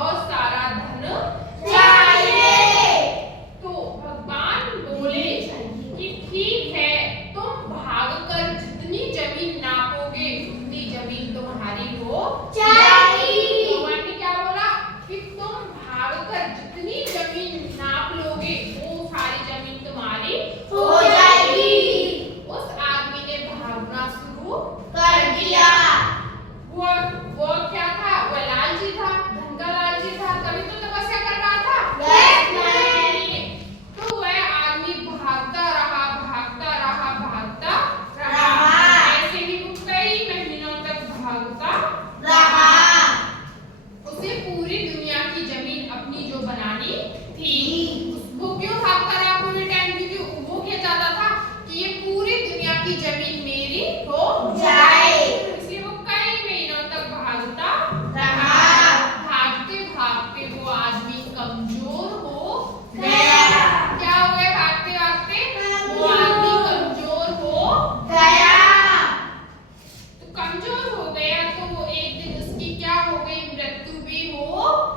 बहुत सारा धन चाहिए। तो भगवान बोले कि ठीक है, तुम भागकर जितनी जमीन नापोगे उतनी जमीन तुम्हारी हो जाएगी। भगवान ने क्या बोला कि तुम भागकर जितनी जमीन नाप लोगे वो सारी जमीन तुम्हारी हो जाएगी। उस आदमी ने भागना शुरू कर दिया। वो क्या था? वो लालची था, धन का लालची था, तभी तो तपस्या कर रहा था। तो वह आदमी भागता रहा, भागता रहा, भागता रहा। ऐसे ही वो कई महीनों तक भागता रहा। उसे पूरी दुनिया की जमीन अपनी जो बनानी थी। वो क्यों भागता रहा पूरे टाइम? क्योंकि वो क्या चाहता था कि ये पूरी दुनिया की जमीन मेरी हो जाए। इसलिए वो कई महीनों तक भागता रहा। भागते भागते वो आदमी कमजोर हो गया। क्या हो गया? भागते भागते वो आदमी कमजोर हो गया। तो कमजोर हो गया तो वो एक दिन उसकी क्या हो गई? मृत्यु भी हो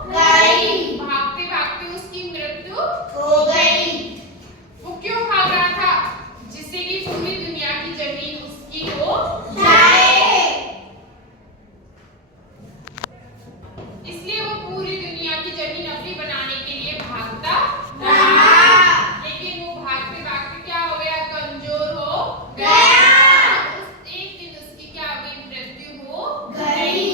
गई। भागते भागते उसकी मृत्यु हो गई। वो क्यों भाग रहा था? जिससे कि पूरी दुनिया की जमीन उसकी हो जाए। इसलिए वो पूरी दुनिया की जमीन अपनी बनाने के लिए भागता रहा। लेकिन वो भागते भागते क्या हो गया? कमजोर हो गया। एक दिन उसकी क्या हो गई? मृत्यु हो गई।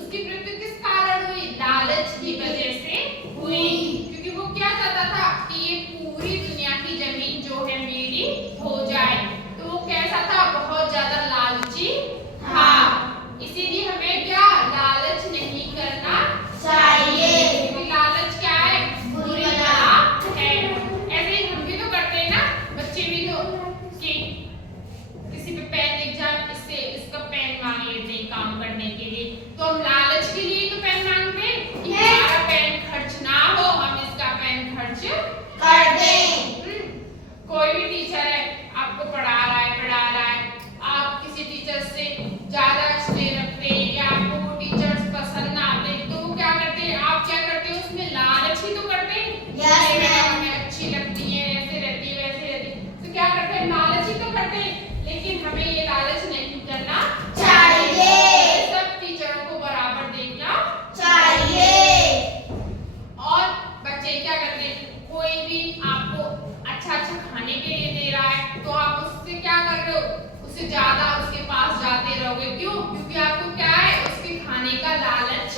उसकी मृत्यु किस कारण हुई? लालच की वजह से हुई। क्योंकि वो क्या चाहता था कि ये पूरी दुनिया की जमीन जो है मेरी हो जाए। तो वो कैसा था? बहुत ज्यादा लालची था। इसीलिए हमें क्या? लालच नहीं करना चाहिए। क्योंकि लालच क्या है? बुरी बला बला है। ऐसे ही हम भी तो करते हैं ना, बच्चे भी तो कि किसी पे पेन दिख जाए, इससे इसका पेन मांग लेते हैं काम करने के लिए। तो हम लालच के लिए तो पेन मांगते हैं कि हमारा पेन खर्च ना हो, हम इसका पेन खर्च कर दें। कोई भी टीचर है, आपको पढ़ा रहा है, आप किसी टीचर से ज्यादा स्नेह रखते हैं या आपको वो टीचर्स पसंद ना आते तो वो क्या करते हैं? आप क्या करते हैं? उसमें लालच ही तो करते हैं। Yes, ये ma'am. हमें अच्छी लगती है, ऐसे रहती है, वैसे रहती है, तो क्या करते हैं? लालच ही तो करते हैं। लेकिन हमें ये लालच नहीं करना चाहिए। सब टीचरों को बराबर देखना चाहिए। और बच्चे क्या करते हैं? कोई भी आपको अच्छा खाने के लिए दे रहा है तो आप उससे क्या कर रहे हो? उससे ज्यादा उसके पास जाते रहोगे। क्यों? क्योंकि आपको क्या है? उसके खाने का लालच